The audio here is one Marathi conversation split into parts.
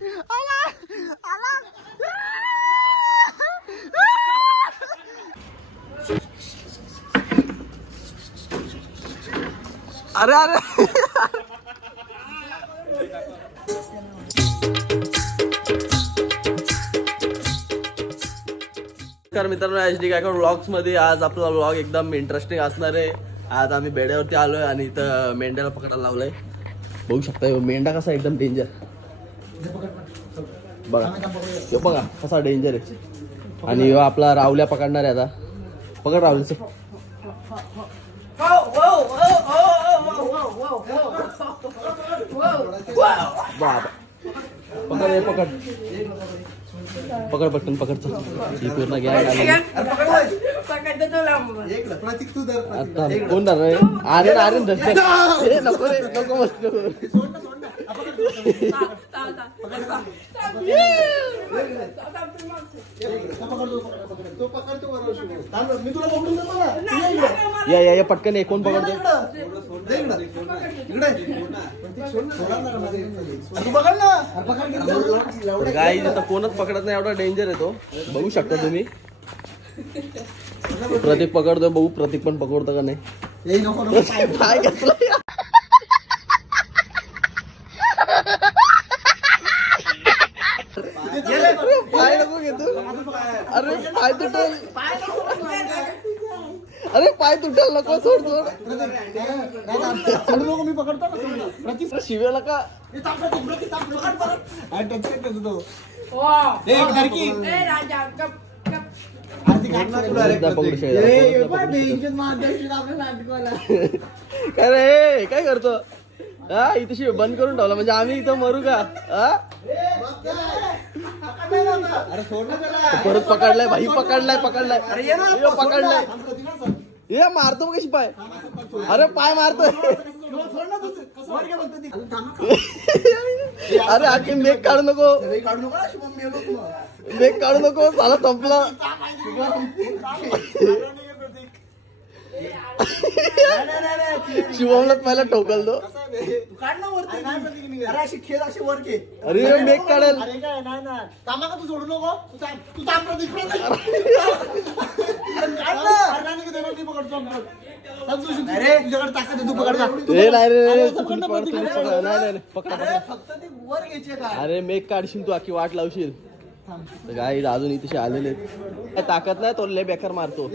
अरे अरे मित्रांनो, HD गायकवाड व्लॉग्स मध्ये आज आपला व्लॉग एकदम इंटरेस्टिंग असणार आहे. आज आम्ही बेड्यावरती आलोय आणि इथं मेंढ्याला पकडायला लावलंय. बघू शकता मेंढा कसा एकदम डेंजर. बघा बघा कसा डेंजर आहे. आणि आपला रावल्या पकडणार आहे. आता पकड रावल्याचं. पकड हे पकड पकड पटकन पकड. ही पूर्ण घ्या. आता कोण धर रे? आर्यन आर्यन धर. नको रे नको मस्त. या या पटकन आहे. कोण पकडतो? गाई आता कोणच पकडत नाही. एवढा डेंजर आहे तो. बघू शकता तुम्ही. प्रतीक पकडतोय. बघू प्रतीक पण पकडतो का नाही. काय घेतलं? पाय नको घेतो. अरे पाय तुटल. अरे पाय तुटल. नको सोड सोड. मी पकडतो. शिवेला का अरे काय करतो? हा इथे शिव बंद करून ठेवला म्हणजे आम्ही इथं मरू का? परत पकडलाय भाई. पकडलाय पकडलाय पकडलाय. ये मारतो कशी पाय. अरे पाय मारतोय. अरे आखी मेक काढू नको. मेक काढू नको. झाला संपला. शिवमलाच पहिला ठोकल तो. अरे मेक काढेल. तू सोडू नको. तुझ्याकडे ताकद तू पकडता. अरे मेक काढशील तू आखी वाट लावशील. काय अजून इथे आलेले ताकद नाही. तो लय बेकार मारतो.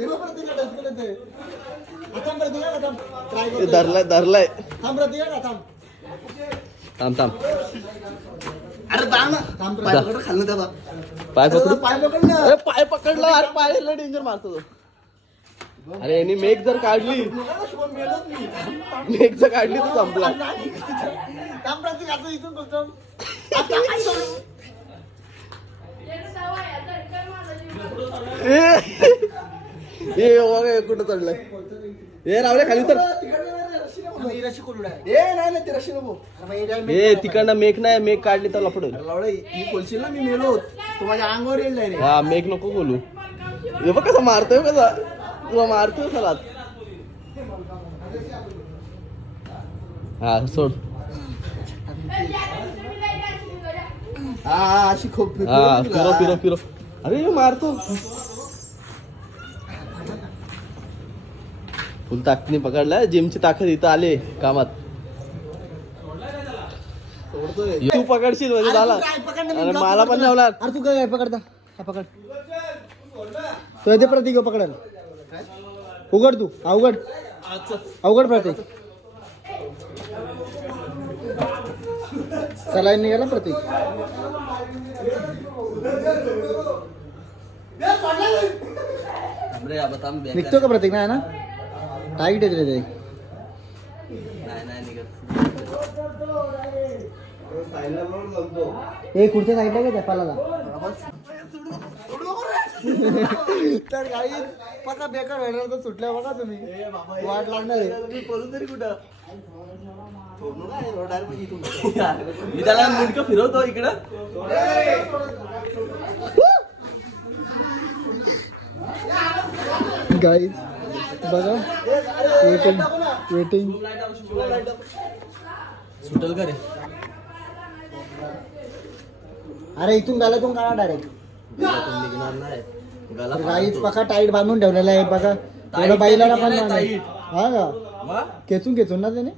धरलाय धरलाय. थांब थांब. अरे खाल्लं त्याला. पाय पकडू. अरे पाय पकडला. अरे पायला डेंजर मारतो तो. अरे यांनी मेक जर काढली. मेक जर काढली तर संपला. कुठं चढलंय? हे रावले खाली तर. हे तिकडनं मेक नाही. मेक काढली तर लपडल. बोलशील ना मी मेलो. तू माझ्या अंगावर येईल नाही रे. हा मेक नको बोलू. हे बघ कसा मारतोय. कसा तुला मारतोय सलात. हा सोड. हा अशी खूप फिरो फिरो फिरो. अरे मारतो. फुल ताकदीने पकडलाय. जिमची ताकद इथं आले कामात. तू पकडशील म्हणजे झाला. अरे मला पण लावला. अरे तू काय पकडता? काय पकड. तू येते प्रतीक पकडायला. उघड तू. अवघड अवघड प्रतीक. सलाईन निघाला प्रतीक. निघतो का प्रतीक? नाही ना. टाईट आहे ते. हे कुठच्या साईडला का त्या पालाला. तर काही पका बेकार व्हायला तर सुटल्या बघा तुम्ही. वाट लागणार आहे. बोलून तरी कुठं. मी त्याला मुंडकं फिरवतो इकडं. गाईज बघा. Waiting waiting. सुटल का रे? अरे इथून गालातून काढा डायरेक्ट. निघणार नाही गला गाईच पका टाईट बांधून ठेवलेला आहे बघा. थोडं बैलाला पण बांधा. हा का खेचून खेचून ना त्याने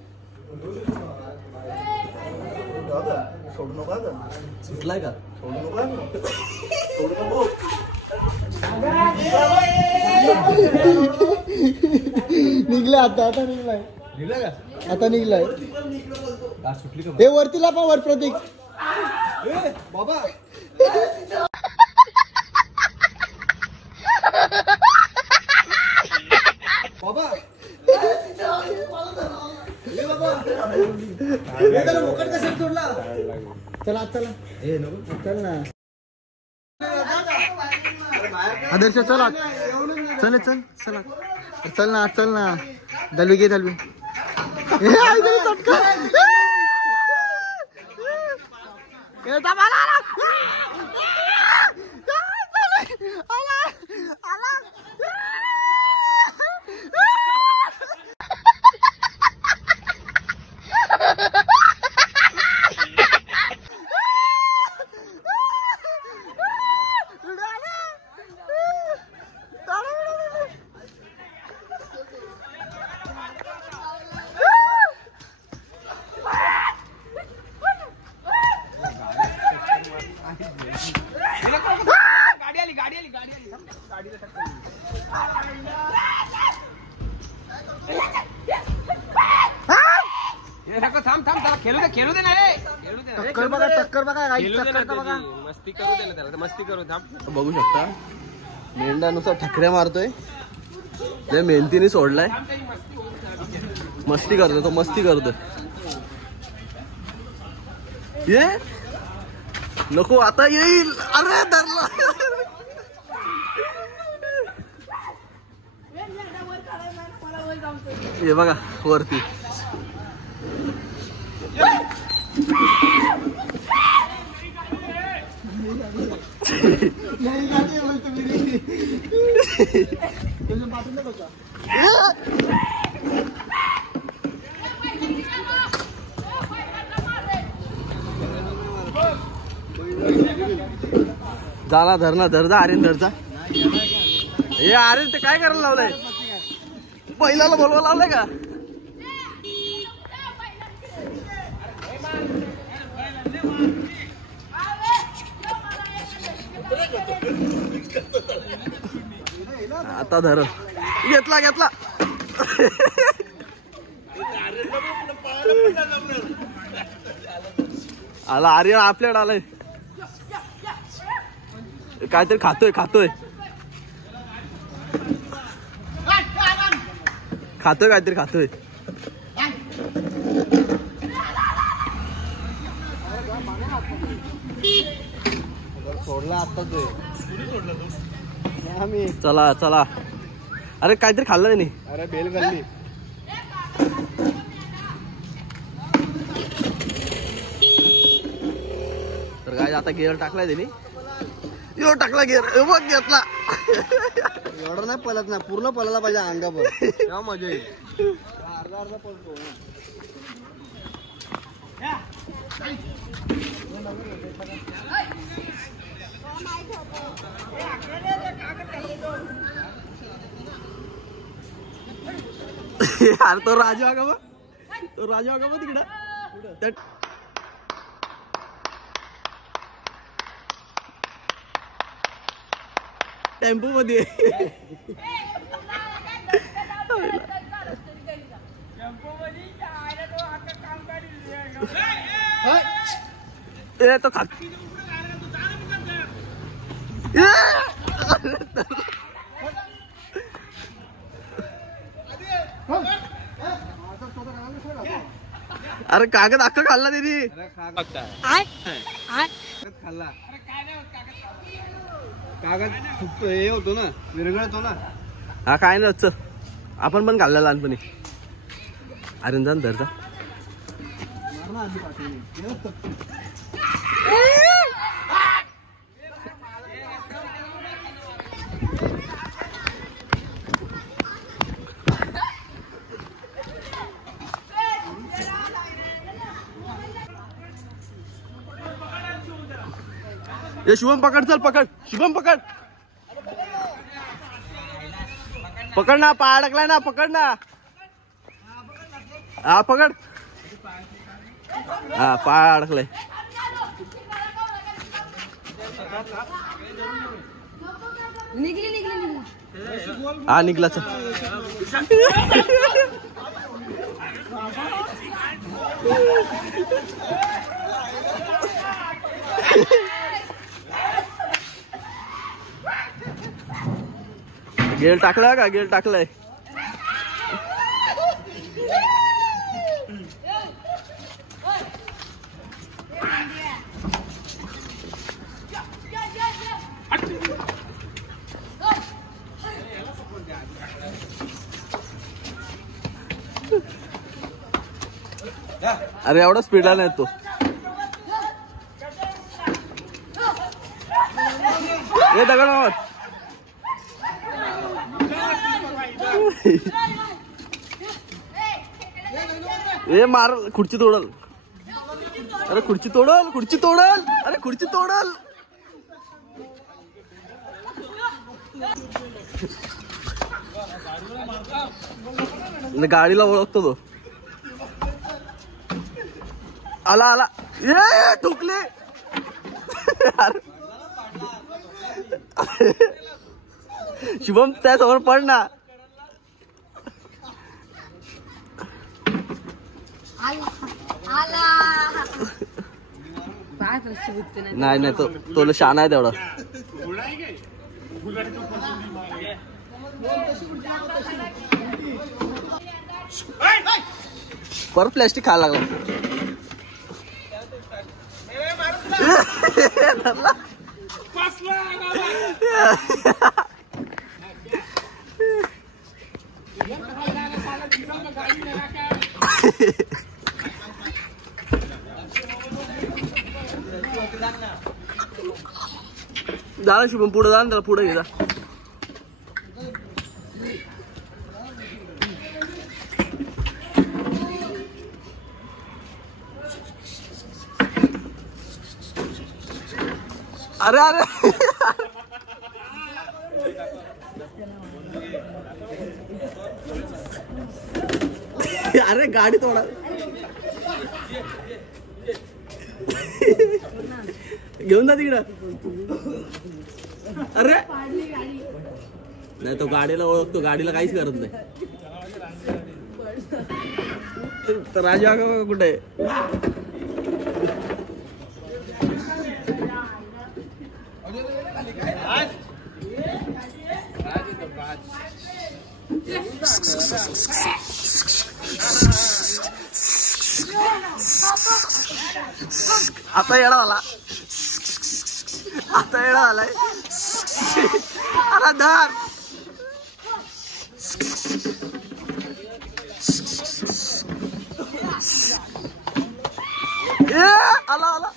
सोडू नका सुटलाय का सोडू नको निघलाय आता निघलाय का आता निघलाय. सुटली का हे वरतीला पण वर प्रतीक बाबा बाबा चला चला चल ना आदर्श चला चल चल चला चल ना दलवी घे दलवी. खेळू दे ना रे. टक्कर बघा मस्ती करू दे ना त्याला. मस्ती करू बघू शकता मेंढा नुसार ठकऱ्या मारतोय. ते मेहनतीने सोडलाय. मस्ती करतोय तो मस्ती करतोय. ये नको आता येईल. अरे धरला. हे बघा वरती झाला धरणा धरजा आर्यन धरचा. हे आर्यन ते काय करायला लावलंय. पहिल्याला बोलवा लावलंय का. आता धर घेतला आला आर्यन आपल्याकडे आलाय. काहीतरी खातोय काहीतरी खातोय. सोडला आता चला अरे काहीतरी खाल्लं नाही. अरे बेल गल्ली तर काय आता गेअर टाकलाय त्यांनी. यो टाकला गेअर बघ घेतला. एवढं नाही पळत ना पूर्ण पळायला पाहिजे अंगावर. तेव्हा मजा येईल. अर्धा पळतो. यार तो राजा का बघ तिकडं. टेम्पो मध्ये तो खा. अरे कागद अख्खा खाल्ला त्यांनी. खाल्ला कागद फुटतो हे होतो ना विरघळतो ना. हा काय नाही चल आपण पण खाल्ला लहानपणी. अरे जाण धरचा. ये शुभम पकड, चल पकड, शुभम पकड, पकड ना, पाय अडकलाय ना, पकड ना. हा पकड, हा पाय अडकलाय. हा निघला. गेल टाकलाय का, गेल टाकलाय. अरे एवढा स्पीडला नाही तो. हे दगड हे मार, खुर्ची तोडल. अरे खुर्ची तोडल, खुर्ची तोडल, अरे खुर्ची तोडल. गाडीला ओळखतो तो. आला आला, ये ठोकले. शुभम त्यासमोर पड ना. नाही नाही, तो शान आहे तेवढा. परत प्लॅस्टिक खायला लागला. जा ना शुभम, पुढे जा ना, त्याला पुढे घे जा. अरे अरे अरे गाडी तोडा. घेऊन जा तिकडं. अरे नाही, तो गाडीला ओळखतो, गाडीला काहीच करत नाही. तर राजा का कुठे? आता येडा झाला, आता येडा झालाय. अरे धर. आला आला.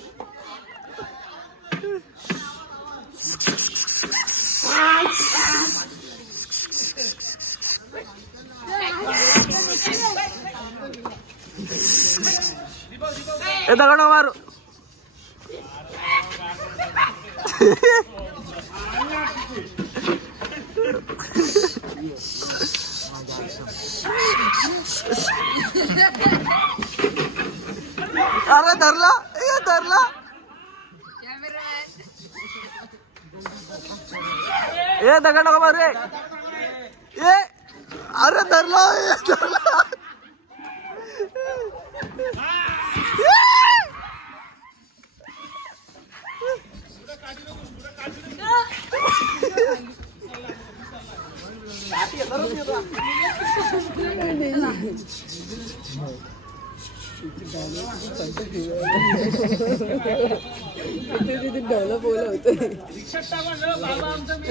ए दगड मारू. अरे धरला, ए धरला. ए दगड मारू. ए अरे धरला, धरला.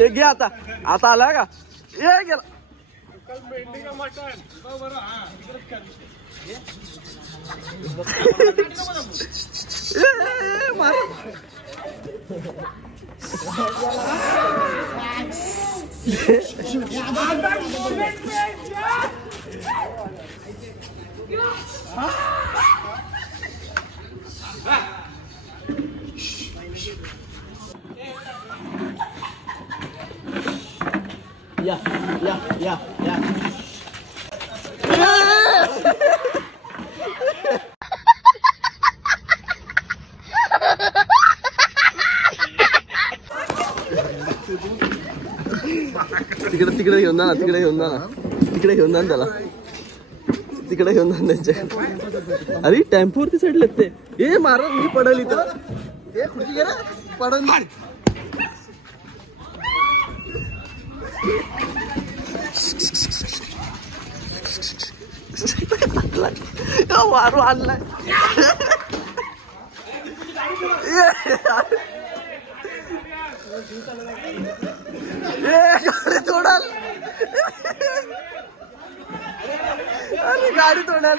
घे आता, आता आलाय का? ये गेला. या या या या तिकडे तिकडे घेऊन जा ना तिकडे घेऊन जा ना तिकडे घेऊन जा ना त्याला तिकडे घेऊन जा त्यांच्या अरे टेम्पोवरती चढलेत ते ए मारा मी पडल इथं ए खुर्ची घे ना पडल वारू आणलाय गाडी तोडाल अरे गाडी तोडाल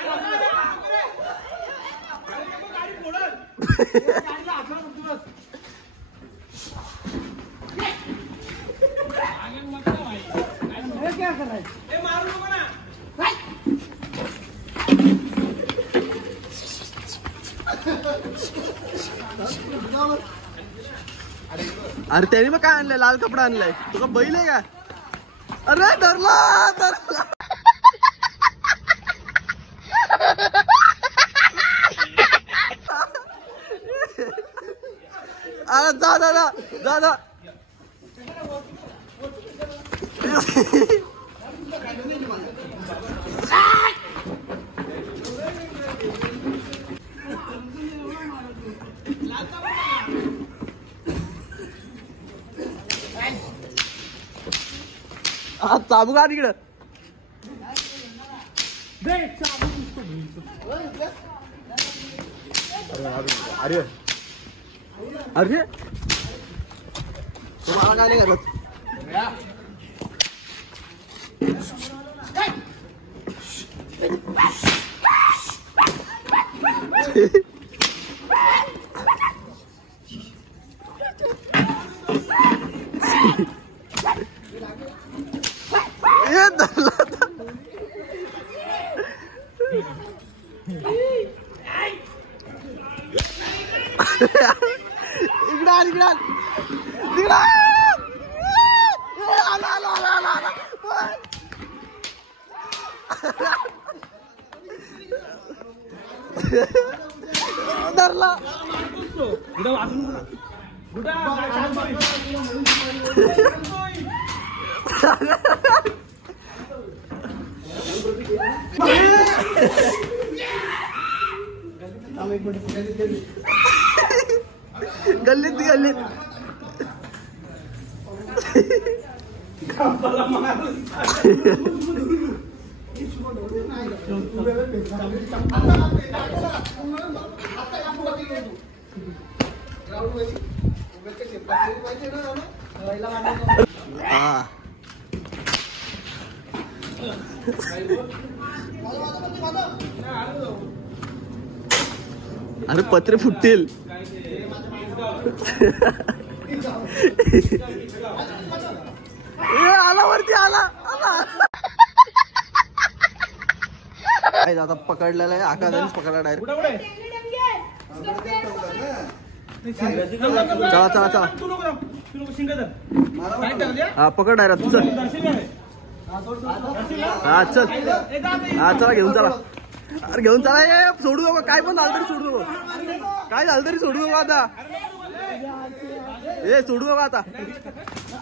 अरे त्याने मग काय आणलंय लाल कपडा आणलाय तुका बैल आहे का अरे धरला धरला अरे जा दादा दादा हा चाबू का तिकडं अरे अरे तुम्हाला काय नाही करत धरला गल्लीत गल्लीत अरे पत्रे फुटतील आला वरती आला आता पकडलेला आहे आकाशानेच पकडला डायरेक्ट चला चला चला हा पकड डायरेक्ट चल हा चल हा चला घेऊन चला अरे घेऊन चला ये सोडू नको काय पण झालं तरी सोडू नको काय झालं तरी सोडू नको आता ए सोडू नको आता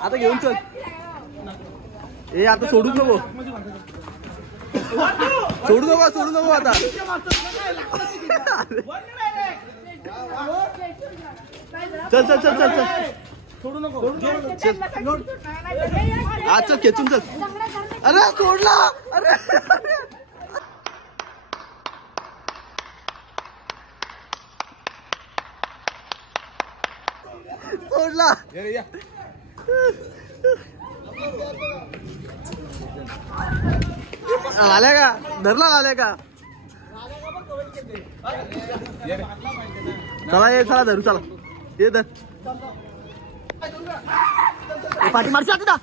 आता घेऊन चल ए आता सोडू नको सोडू नको आता चल चल चल चल चल सोडू नको आज चल खेचून चल अरे सोडला अरे सोडला आल्या का धरला आल्या का चला ये चला धरू चला ये धर पाठी मारशी आता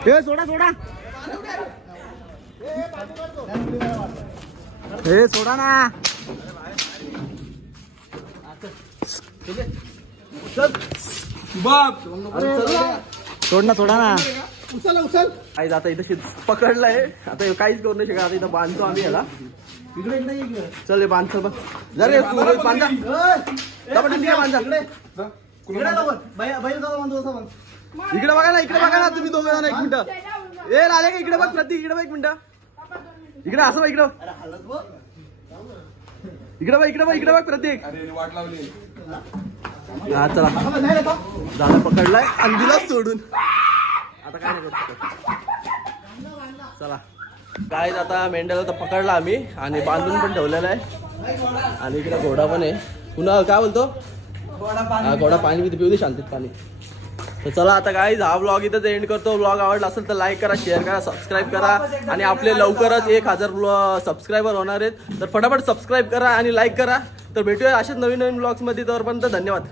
हे सोडा सोडा हे सोडा ना सोडा ना काहीच आता इथं पकडलाय आता हे काहीच करू नाही शकत आता इथं बांधतो आम्ही याला चल बांध चल जरे बांधा इकडे बघा ना तुम्ही दोघं जण एक मिनिट ए राजा इकडे बघ प्रतीक इकडे बघ एक मिनिट इकडे असं बघ इकडे बघ प्रतीक हा चला झाला पकडलाय आणि दिला सोडून आता काय नाही करू शकत चला काय आता मेंढ्याला तर पकडला आम्ही आणि बांधून पण ठेवलेला आहे आणि इकडे घोडा पण आहे पुन्हा काय बोलतो घोडा पाणी पिऊ दे शांतीत पाणी तर चला आता काय हा व्लॉग इथंच एंड करतो व्लॉग आवडला असेल तर लाईक करा शेअर करा सबस्क्राईब करा आणि आपले लवकरच 1000 सबस्क्रायबर होणार आहेत तर फटाफट सबस्क्राईब करा आणि लाईक करा तर भेटूया असेच नवीन व्लॉग्समध्ये तोपर्यंत धन्यवाद